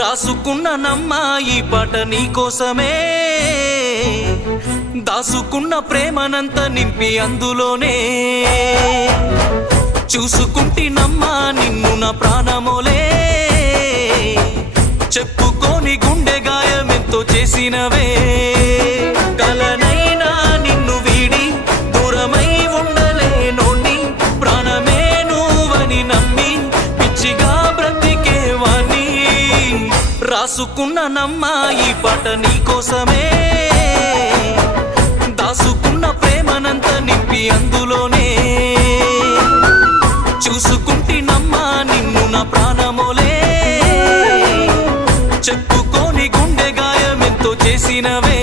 రాసుకున్న నమ్మ ఈ పాట నీకోసమే, దాసుకున్న ప్రేమనంత నింపి అందులోనే చూసుకుంటినమ్మా నిన్ను నా ప్రాణమోలే, చెప్పుకోని గుండె గాయమెంతో చేసినవే. కలనైనా నిన్ను వీడి దూరమై ఉండలేనోని, ప్రాణమే నువ్వని నమ్మి పిచ్చిగా బ్రతికేవాణ్ణి. రాసుకున్న నమ్మా ఈ పాట నీకోసమే, దాసుకున్న ప్రేమనంత నింపి అందులోనే చూసుకుంటినమ్మా నిన్ను నా ప్రాణమోలే, చెప్పుకోని గుండె గాయమెంతో చేసినవే.